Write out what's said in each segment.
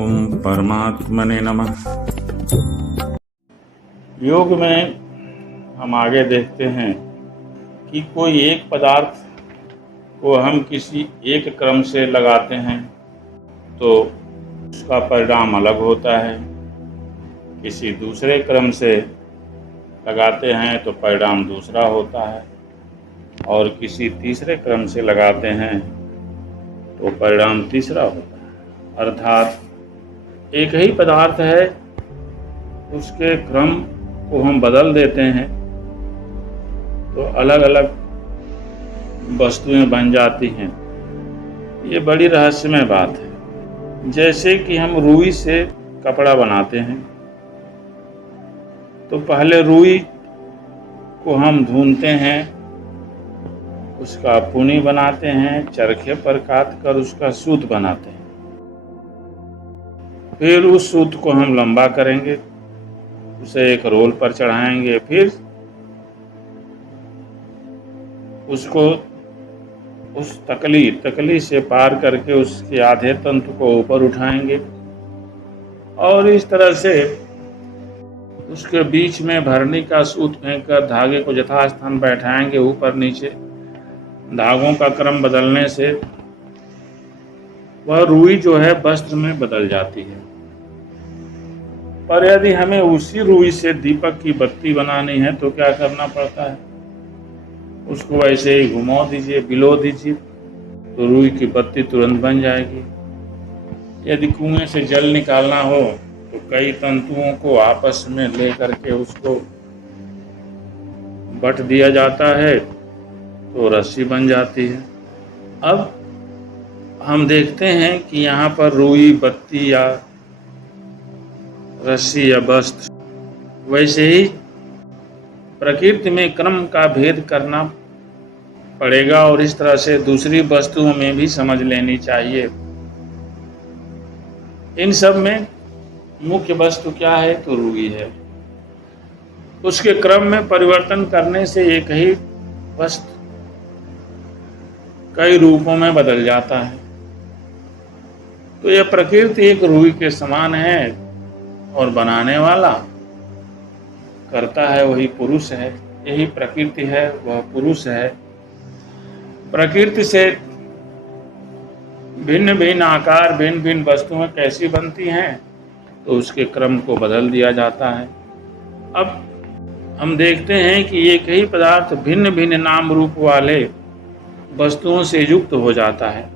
ओम परमात्मने नमः। योग में हम आगे देखते हैं कि कोई एक पदार्थ को हम किसी एक क्रम से लगाते हैं तो उसका परिणाम अलग होता है, किसी दूसरे क्रम से लगाते हैं तो परिणाम दूसरा होता है, और किसी तीसरे क्रम से लगाते हैं तो परिणाम तीसरा होता है। अर्थात एक ही पदार्थ है, उसके क्रम को हम बदल देते हैं तो अलग अलग वस्तुएं बन जाती हैं। ये बड़ी रहस्यमय बात है। जैसे कि हम रुई से कपड़ा बनाते हैं तो पहले रुई को हम धुनते हैं, उसका पुनी बनाते हैं, चरखे पर काट कर उसका सूत बनाते हैं। फिर उस सूत को हम लंबा करेंगे, उसे एक रोल पर चढ़ाएंगे, फिर उसको उस तकली से पार करके उसके आधे तंतु को ऊपर उठाएंगे और इस तरह से उसके बीच में भरनी का सूत फेंक कर धागे को यथास्थान बैठाएंगे ऊपर नीचे। धागों का क्रम बदलने से वह रुई जो है वस्त्र में बदल जाती है। पर यदि हमें उसी रुई से दीपक की बत्ती बनानी है तो क्या करना पड़ता है? उसको ऐसे ही घुमा दीजिए, बिलो दीजिए तो रुई की बत्ती तुरंत बन जाएगी। यदि कुएं से जल निकालना हो तो कई तंतुओं को आपस में लेकर के उसको बट दिया जाता है तो रस्सी बन जाती है। अब हम देखते हैं कि यहाँ पर रुई, बत्ती या रस्सी या वस्त्र, वैसे ही प्रकृति में क्रम का भेद करना पड़ेगा और इस तरह से दूसरी वस्तुओं में भी समझ लेनी चाहिए। इन सब में मुख्य वस्तु क्या है? तो रुई है। उसके क्रम में परिवर्तन करने से एक ही वस्तु कई रूपों में बदल जाता है। तो यह प्रकृति एक रुई के समान है और बनाने वाला करता है वही पुरुष है। यही प्रकृति है, वह पुरुष है। प्रकृति से भिन्न भिन्न आकार, भिन्न भिन्न वस्तुएं कैसी बनती हैं तो उसके क्रम को बदल दिया जाता है। अब हम देखते हैं कि एक ही पदार्थ भिन्न भिन्न नाम रूप वाले वस्तुओं से युक्त हो जाता है।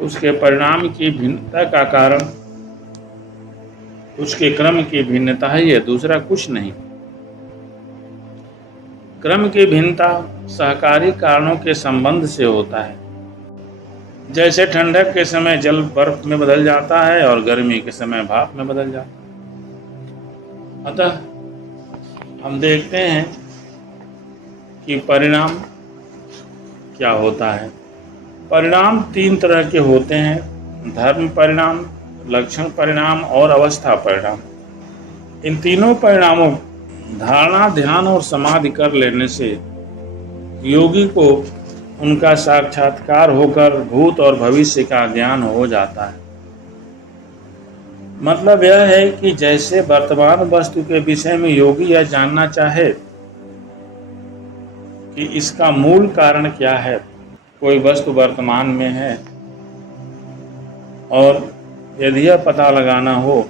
उसके परिणाम की भिन्नता का कारण उसके क्रम की भिन्नता ही है, दूसरा कुछ नहीं। क्रम की भिन्नता सहकारी कारणों के संबंध से होता है। जैसे ठंडक के समय जल बर्फ में बदल जाता है और गर्मी के समय भाप में बदल जाता है। अतः हम देखते हैं कि परिणाम क्या होता है। परिणाम तीन तरह के होते हैं: धर्म परिणाम, लक्षण परिणाम और अवस्था परिणाम। इन तीनों परिणामों धारणा, ध्यान और समाधि कर लेने से योगी को उनका साक्षात्कार होकर भूत और भविष्य का ज्ञान हो जाता है। मतलब यह है कि जैसे वर्तमान वस्तु के विषय में योगी यह जानना चाहे कि इसका मूल कारण क्या है। कोई वस्तु वर्तमान में है और यदि यह पता लगाना हो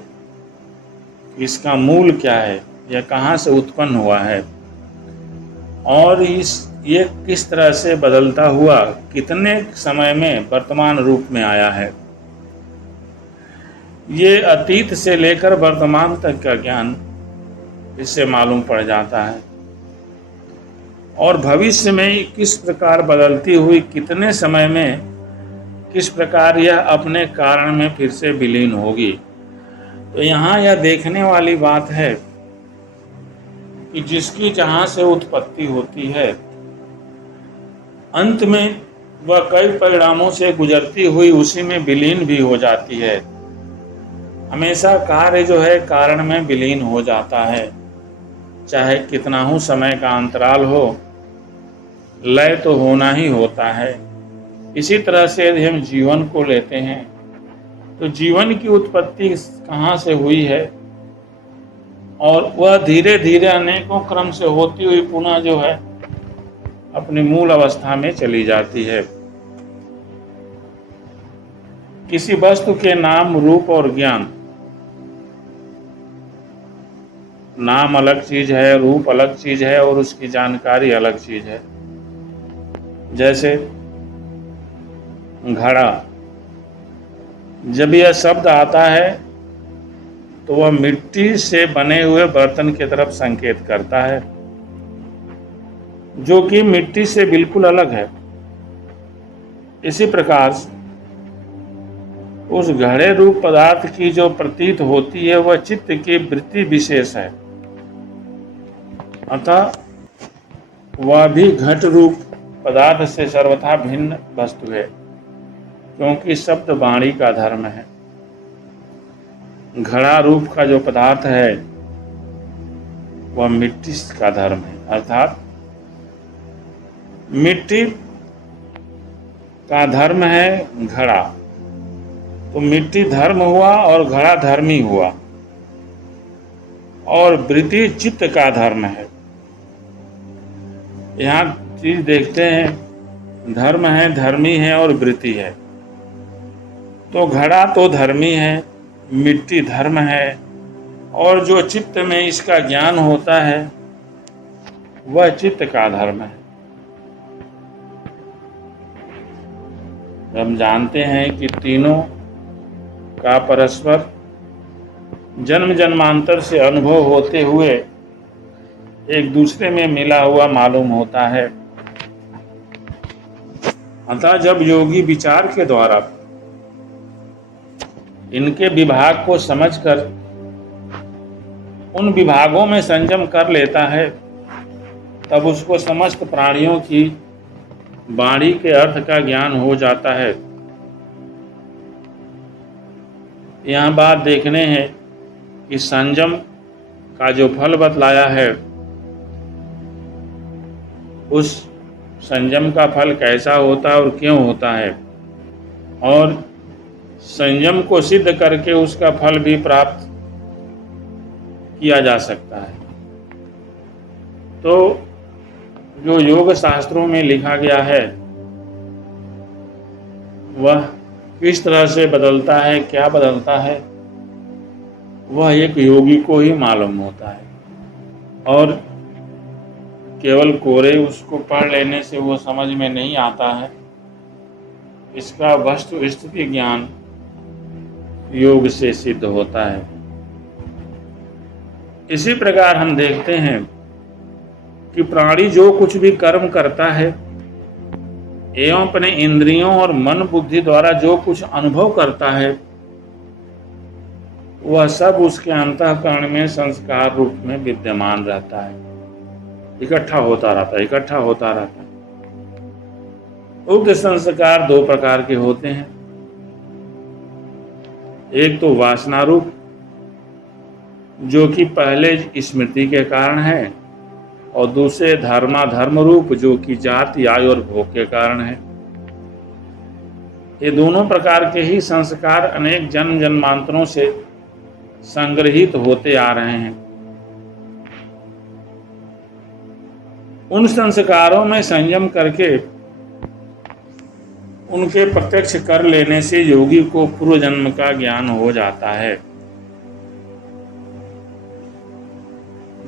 कि इसका मूल क्या है, यह कहाँ से उत्पन्न हुआ है और ये किस तरह से बदलता हुआ कितने समय में वर्तमान रूप में आया है, ये अतीत से लेकर वर्तमान तक का ज्ञान इससे मालूम पड़ जाता है। और भविष्य में किस प्रकार बदलती हुई कितने समय में किस प्रकार यह अपने कारण में फिर से विलीन होगी। तो यहाँ यह देखने वाली बात है कि जिसकी जहाँ से उत्पत्ति होती है, अंत में वह कई परिणामों से गुजरती हुई उसी में विलीन भी हो जाती है। हमेशा कार्य जो है कारण में विलीन हो जाता है, चाहे कितना ही समय का अंतराल हो, लय तो होना ही होता है। इसी तरह से यदि हम जीवन को लेते हैं तो जीवन की उत्पत्ति कहाँ से हुई है, और वह धीरे धीरे अनेकों क्रम से होती हुई पुनः जो है अपनी मूल अवस्था में चली जाती है। किसी वस्तु के नाम, रूप और ज्ञान, नाम अलग चीज है, रूप अलग चीज है और उसकी जानकारी अलग चीज है। जैसे घड़ा, जब यह शब्द आता है तो वह मिट्टी से बने हुए बर्तन की तरफ संकेत करता है, जो कि मिट्टी से बिल्कुल अलग है। इसी प्रकार उस घड़े रूप पदार्थ की जो प्रतीत होती है वह चित्त की वृत्ति विशेष है, अतः वह भी घट रूप पदार्थ से सर्वथा भिन्न वस्तु है, क्योंकि शब्द वाणी का धर्म है। घड़ा रूप का जो पदार्थ है वह मिट्टी का धर्म है, अर्थात मिट्टी का धर्म है घड़ा, तो मिट्टी धर्म हुआ और घड़ा धर्मी हुआ, और वृत्ति चित्त का धर्म है। यहाँ चीज देखते हैं, धर्म है, धर्मी है और वृत्ति है। तो घड़ा तो धर्मी है, मिट्टी धर्म है, और जो चित्त में इसका ज्ञान होता है वह चित्त का धर्म है। हम जानते हैं कि तीनों का परस्पर जन्म जन्मांतर से अनुभव होते हुए एक दूसरे में मिला हुआ मालूम होता है। अतः जब योगी विचार के द्वारा इनके विभाग को समझकर उन विभागों में संयम कर लेता है, तब उसको समस्त प्राणियों की वाणी के अर्थ का ज्ञान हो जाता है। यहाँ बात देखने हैं कि संयम का जो फल बतलाया है, उस संयम का फल कैसा होता है और क्यों होता है, और संयम को सिद्ध करके उसका फल भी प्राप्त किया जा सकता है। तो जो योग शास्त्रों में लिखा गया है वह किस तरह से बदलता है, क्या बदलता है, वह एक योगी को ही मालूम होता है, और केवल कोरे उसको पढ़ लेने से वो समझ में नहीं आता है। इसका वस्तु स्थिति ज्ञान योग से सिद्ध होता है। इसी प्रकार हम देखते हैं कि प्राणी जो कुछ भी कर्म करता है एवं अपने इंद्रियों और मन बुद्धि द्वारा जो कुछ अनुभव करता है, वह सब उसके अंतःकरण में संस्कार रूप में विद्यमान रहता है, इकट्ठा होता रहता है। उक्त संस्कार दो प्रकार के होते हैं, एक तो वासना रूप, जो कि पहले स्मृति के कारण है, और दूसरे धर्माधर्म रूप, जो कि जाति, आयु और भोग के कारण है। ये दोनों प्रकार के ही संस्कार अनेक जन्म जन्मांतरों से संग्रहित होते आ रहे हैं। उन संस्कारों में संयम करके उनके प्रत्यक्ष कर लेने से योगी को पूर्व जन्म का ज्ञान हो जाता है।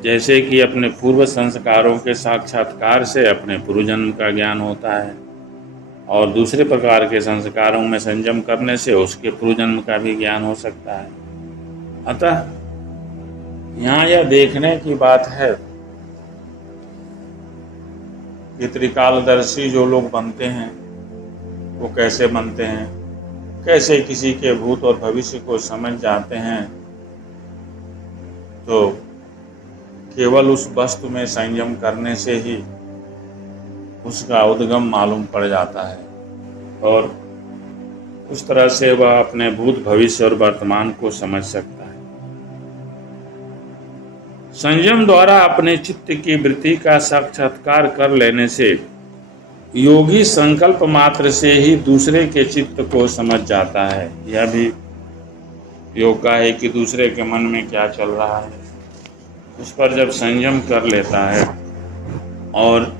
जैसे कि अपने पूर्व संस्कारों के साक्षात्कार से अपने पूर्व जन्म का ज्ञान होता है, और दूसरे प्रकार के संस्कारों में संयम करने से उसके पूर्व जन्म का भी ज्ञान हो सकता है। अतः यहाँ यह देखने की बात है कि त्रिकालदर्शी जो लोग बनते हैं वो कैसे बनते हैं, कैसे किसी के भूत और भविष्य को समझ जाते हैं। तो केवल उस वस्तु में संयम करने से ही उसका उद्गम मालूम पड़ जाता है, और उस तरह से वह अपने भूत भविष्य और वर्तमान को समझ सकता है। संयम द्वारा अपने चित्त की वृत्ति का साक्षात्कार कर लेने से योगी संकल्प मात्र से ही दूसरे के चित्त को समझ जाता है। यह भी योग का है कि दूसरे के मन में क्या चल रहा है, उस पर जब संयम कर लेता है और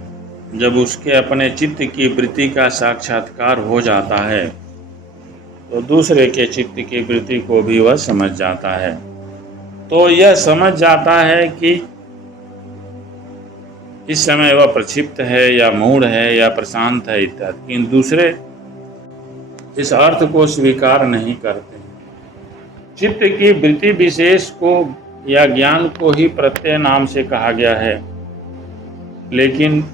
जब उसके अपने चित्त की वृत्ति का साक्षात्कार हो जाता है तो दूसरे के चित्त की वृत्ति को भी वह समझ जाता है। तो यह समझ जाता है कि इस समय वह प्रक्षिप्त है या मूढ़ है या प्रशांत है इत्यादि, इन दूसरे इस अर्थ को स्वीकार नहीं करते। चित्त की वृत्ति विशेष को या ज्ञान को ही प्रत्यय नाम से कहा गया है, लेकिन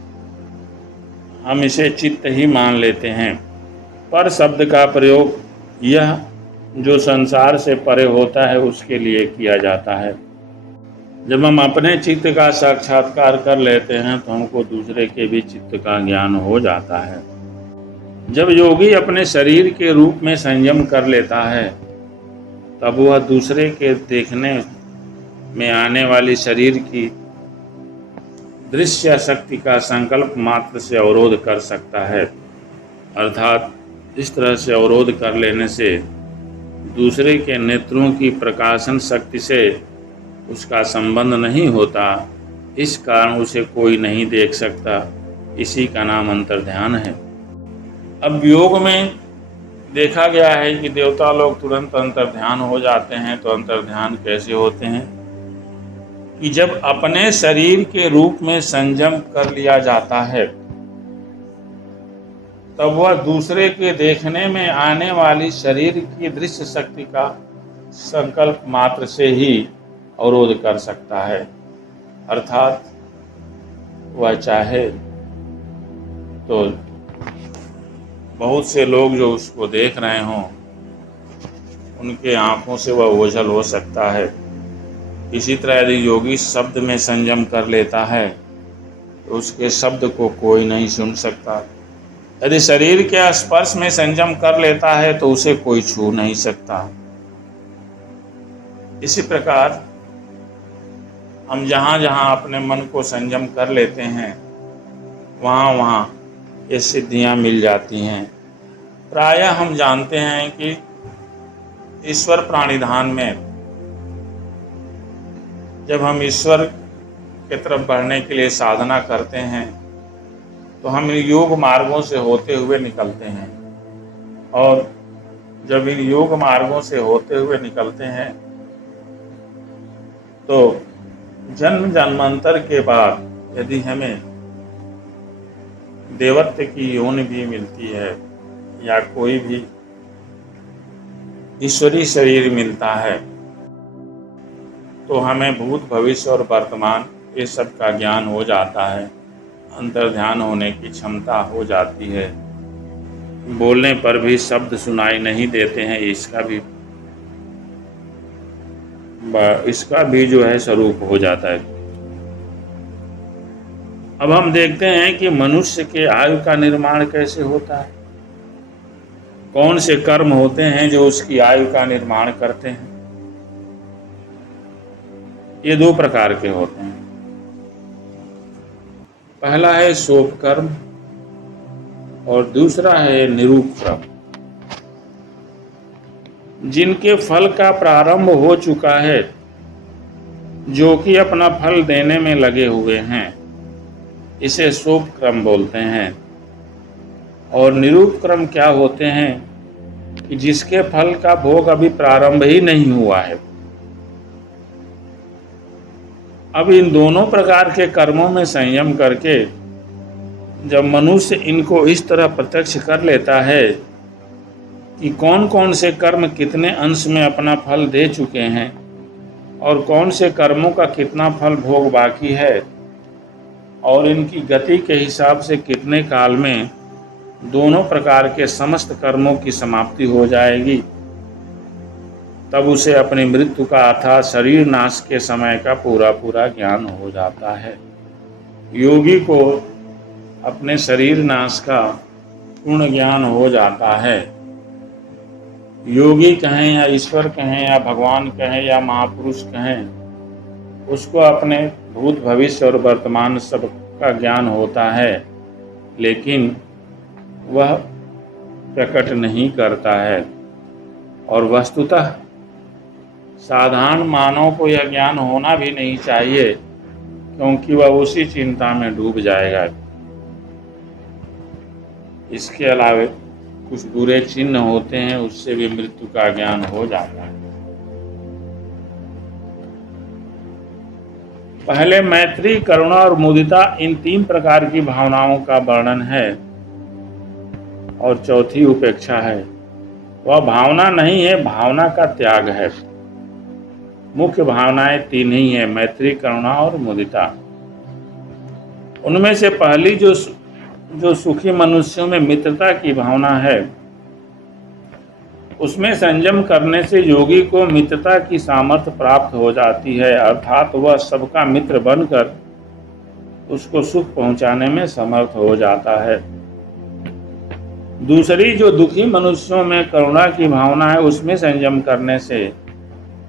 हम इसे चित्त ही मान लेते हैं। पर शब्द का प्रयोग यह जो संसार से परे होता है उसके लिए किया जाता है। जब हम अपने चित्त का साक्षात्कार कर लेते हैं तो हमको दूसरे के भी चित्त का ज्ञान हो जाता है। जब योगी अपने शरीर के रूप में संयम कर लेता है तब वह दूसरे के देखने में आने वाली शरीर की दृश्य शक्ति का संकल्प मात्र से अवरोध कर सकता है। अर्थात इस तरह से अवरोध कर लेने से दूसरे के नेत्रों की प्रकाशन शक्ति से उसका संबंध नहीं होता, इस कारण उसे कोई नहीं देख सकता। इसी का नाम अंतर्ध्यान है। अब योग में देखा गया है कि देवता लोग तुरंत अंतर्ध्यान हो जाते हैं। तो अंतर्ध्यान कैसे होते हैं कि जब अपने शरीर के रूप में संयम कर लिया जाता है तब वह दूसरे के देखने में आने वाली शरीर की दृश्य शक्ति का संकल्प मात्र से ही अवरोध कर सकता है। अर्थात वह चाहे तो बहुत से लोग जो उसको देख रहे हों उनके आंखों से वह ओझल हो सकता है। इसी तरह यदि योगी शब्द में संयम कर लेता है तो उसके शब्द को कोई नहीं सुन सकता। यदि शरीर के स्पर्श में संयम कर लेता है तो उसे कोई छू नहीं सकता। इसी प्रकार हम जहाँ जहाँ अपने मन को संयम कर लेते हैं वहाँ वहाँ ये सिद्धियाँ मिल जाती हैं। प्रायः हम जानते हैं कि ईश्वर प्राणिधान में जब हम ईश्वर की तरफ बढ़ने के लिए साधना करते हैं तो हम इन योग मार्गों से होते हुए निकलते हैं। और जब इन योग मार्गों से होते हुए निकलते हैं तो जन्म जन्मांतर के बाद यदि हमें देवत्व की योनि भी मिलती है या कोई भी ईश्वरीय शरीर मिलता है तो हमें भूत भविष्य और वर्तमान ये सब का ज्ञान हो जाता है। अंतर्ध्यान होने की क्षमता हो जाती है। बोलने पर भी शब्द सुनाई नहीं देते हैं, इसका भी जो है स्वरूप हो जाता है। अब हम देखते हैं कि मनुष्य के आयु का निर्माण कैसे होता है। कौन से कर्म होते हैं जो उसकी आयु का निर्माण करते हैं। ये दो प्रकार के होते हैं। पहला है शोभ कर्म और दूसरा है निरूप कर्म। जिनके फल का प्रारंभ हो चुका है, जो कि अपना फल देने में लगे हुए हैं, इसे शुभ क्रम बोलते हैं। और निरूप क्रम क्या होते हैं कि जिसके फल का भोग अभी प्रारंभ ही नहीं हुआ है। अब इन दोनों प्रकार के कर्मों में संयम करके जब मनुष्य इनको इस तरह प्रत्यक्ष कर लेता है कि कौन कौन से कर्म कितने अंश में अपना फल दे चुके हैं और कौन से कर्मों का कितना फल भोग बाकी है और इनकी गति के हिसाब से कितने काल में दोनों प्रकार के समस्त कर्मों की समाप्ति हो जाएगी, तब उसे अपनी मृत्यु का अर्थात शरीर नाश के समय का पूरा पूरा ज्ञान हो जाता है। योगी को अपने शरीर नाश का पूर्ण ज्ञान हो जाता है। योगी कहें या ईश्वर कहें या भगवान कहें या महापुरुष कहें, उसको अपने भूत भविष्य और वर्तमान सब का ज्ञान होता है, लेकिन वह प्रकट नहीं करता है। और वस्तुतः साधारण मानव को यह ज्ञान होना भी नहीं चाहिए, क्योंकि वह उसी चिंता में डूब जाएगा। इसके अलावा कुछ बुरे चिन्ह होते हैं, उससे भी मृत्यु का ज्ञान हो जाता है। पहले मैत्री, करुणा और मुदिता, इन 3 प्रकार की भावनाओं का वर्णन है। और चौथी उपेक्षा है। वह भावना नहीं है, भावना का त्याग है। मुख्य भावनाएं 3 ही है, मैत्री, करुणा और मुदिता। उनमें से पहली जो सुखी मनुष्यों में मित्रता की भावना है, उसमें संयम करने से योगी को मित्रता की सामर्थ्य प्राप्त हो जाती है, अर्थात वह सबका मित्र बनकर उसको सुख पहुंचाने में समर्थ हो जाता है। दूसरी जो दुखी मनुष्यों में करुणा की भावना है, उसमें संयम करने से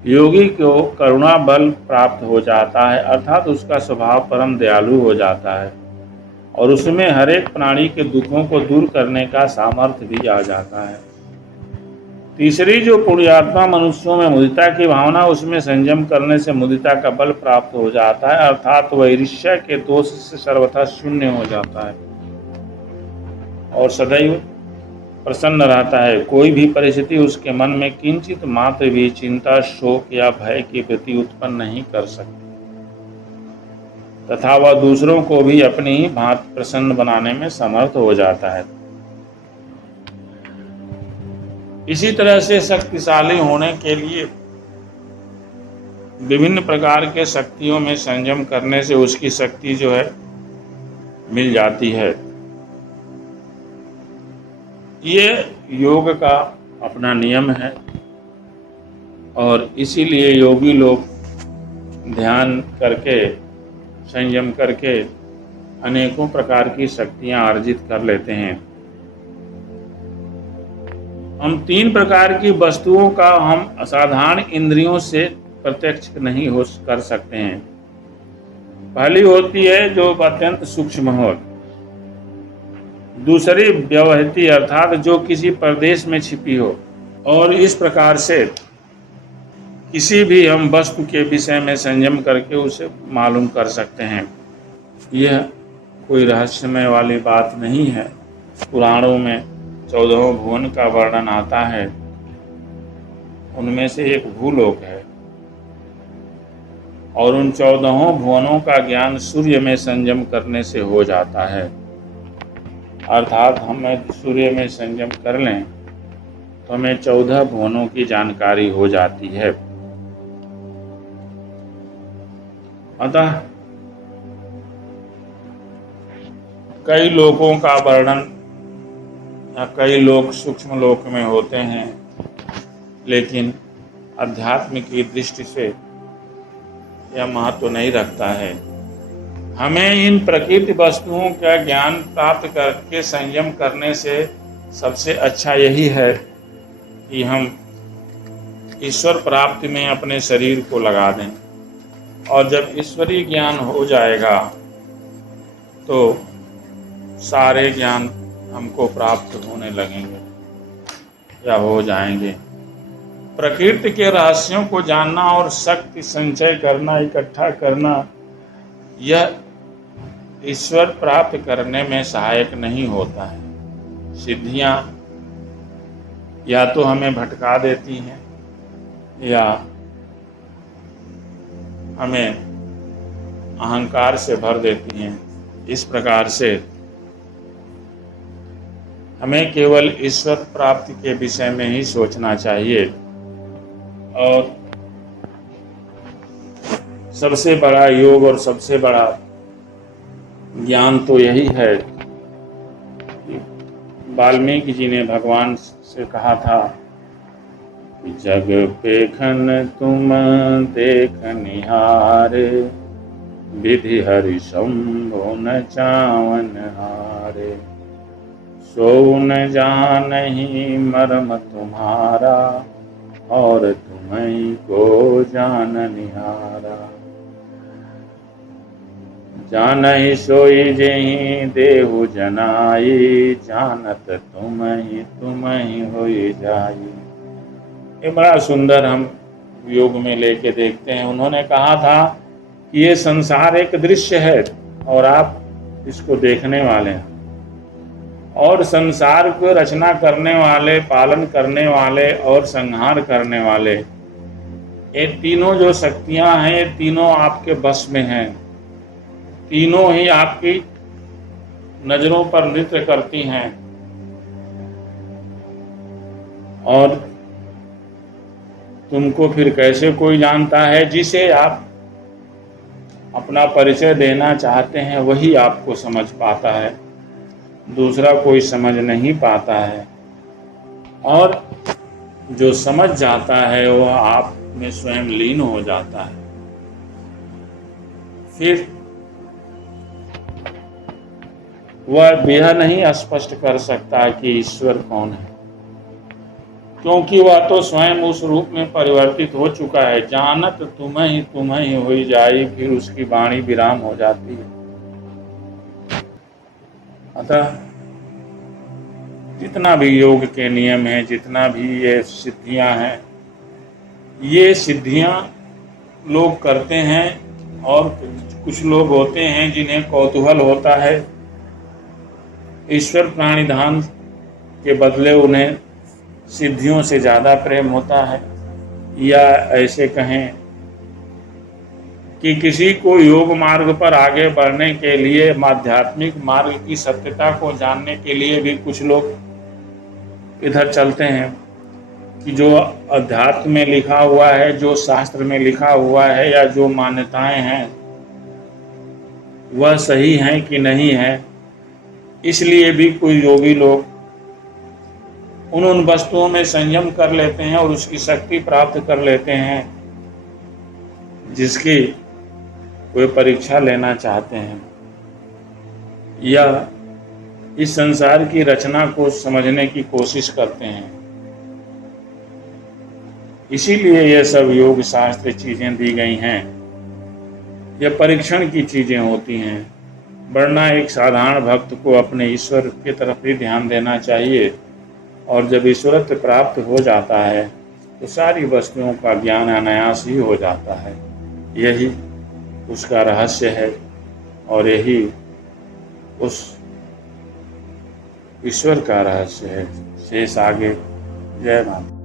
योगी को करुणा बल प्राप्त हो जाता है, अर्थात उसका स्वभाव परम दयालु हो जाता है और उसमें हर एक प्राणी के दुखों को दूर करने का सामर्थ्य भी आ जाता है। तीसरी जो पुण्यात्मा मनुष्यों में मुदिता की भावना, उसमें संयम करने से मुदिता का बल प्राप्त हो जाता है, अर्थात वह ईर्ष्या के दोष से सर्वथा शून्य हो जाता है और सदैव प्रसन्न रहता है। कोई भी परिस्थिति उसके मन में किंचित मात्र भी चिंता, शोक या भय की वृत्ति उत्पन्न नहीं कर सकती तथा वह दूसरों को भी अपनी ही भांति प्रसन्न बनाने में समर्थ हो जाता है। इसी तरह से शक्तिशाली होने के लिए विभिन्न प्रकार के शक्तियों में संयम करने से उसकी शक्ति जो है मिल जाती है। ये योग का अपना नियम है और इसीलिए योगी लोग ध्यान करके, संयम करके अनेकों प्रकार की शक्तियां अर्जित कर लेते हैं। हम 3 प्रकार की वस्तुओं का हम असाधारण इंद्रियों से प्रत्यक्ष नहीं हो कर सकते हैं। पहली होती है जो अत्यंत सूक्ष्म हो, दूसरी व्यवहिती अर्थात जो किसी प्रदेश में छिपी हो, और इस प्रकार से किसी भी हम वस्तु के विषय में संयम करके उसे मालूम कर सकते हैं। यह कोई रहस्यमय वाली बात नहीं है। पुराणों में 14 भुवन का वर्णन आता है, उनमें से एक भूलोक है और उन 14 भुवनों का ज्ञान सूर्य में संयम करने से हो जाता है। अर्थात हमें सूर्य में संयम कर लें तो हमें 14 भुवनों की जानकारी हो जाती है। अतः कई लोगों का वर्णन या कई लोग सूक्ष्म लोक में होते हैं, लेकिन अध्यात्म की दृष्टि से यह महत्व नहीं रखता है। हमें इन प्रकृति वस्तुओं का ज्ञान प्राप्त करके संयम करने से सबसे अच्छा यही है कि हम ईश्वर प्राप्ति में अपने शरीर को लगा दें, और जब ईश्वरीय ज्ञान हो जाएगा तो सारे ज्ञान हमको प्राप्त होने लगेंगे या हो जाएंगे। प्रकृति के रहस्यों को जानना और शक्ति संचय करना, इकट्ठा करना, यह ईश्वर प्राप्त करने में सहायक नहीं होता है। सिद्धियां या तो हमें भटका देती हैं या हमें अहंकार से भर देती हैं। इस प्रकार से हमें केवल ईश्वर प्राप्ति के विषय में ही सोचना चाहिए। और सबसे बड़ा योग और सबसे बड़ा ज्ञान तो यही है कि वाल्मीकि जी ने भगवान से कहा था कि जग पेखन तुम देख निहार, विधि हरि शंभो न चावन हारे। सो न जानहि मर्म तुम्हारा, और तुम्हीं को जान निहारा। जानहि सोई जेहि देहु जनाई, जानत तुम्हीं तुम्हीं होई जाई। ये बड़ा सुंदर हम योग में लेके देखते हैं। उन्होंने कहा था कि ये संसार एक दृश्य है और आप इसको देखने वाले हैं, और संसार को रचना करने वाले, पालन करने वाले और संहार करने वाले, ये तीनों जो शक्तियां हैं, ये तीनों आपके बस में हैं। तीनों ही आपकी नजरों पर नृत्य करती हैं। और तुमको फिर कैसे कोई जानता है? जिसे आप अपना परिचय देना चाहते हैं वही आपको समझ पाता है, दूसरा कोई समझ नहीं पाता है। और जो समझ जाता है वह आप में स्वयं लीन हो जाता है। फिर वह यह नहीं स्पष्ट कर सकता कि ईश्वर कौन है, क्योंकि वह तो स्वयं उस रूप में परिवर्तित हो चुका है। जानत तुम्हें ही हुई जाई, फिर उसकी वाणी विराम हो जाती है। अतः जितना भी योग के नियम हैं, जितना भी ये सिद्धियां हैं, ये सिद्धियां लोग करते हैं। और कुछ लोग होते हैं जिन्हें कौतूहल होता है, ईश्वर प्राणिधान के बदले उन्हें सिद्धियों से ज़्यादा प्रेम होता है। या ऐसे कहें कि किसी को योग मार्ग पर आगे बढ़ने के लिए, आध्यात्मिक मार्ग की सत्यता को जानने के लिए भी कुछ लोग इधर चलते हैं कि जो अध्यात्म में लिखा हुआ है, जो शास्त्र में लिखा हुआ है, या जो मान्यताएं हैं वह सही हैं कि नहीं है। इसलिए भी कोई योगी लोग उन वस्तुओं में संयम कर लेते हैं और उसकी शक्ति प्राप्त कर लेते हैं जिसकी वे परीक्षा लेना चाहते हैं, या इस संसार की रचना को समझने की कोशिश करते हैं। इसीलिए ये सब योग शास्त्र चीजें दी गई हैं। यह परीक्षण की चीजें होती हैं, वरना एक साधारण भक्त को अपने ईश्वर की तरफ ही ध्यान देना चाहिए। और जब ईश्वरत्व प्राप्त हो जाता है तो सारी वस्तुओं का ज्ञान अनायास ही हो जाता है। यही उसका रहस्य है और यही उस ईश्वर का रहस्य है। शेष आगे। जय माता।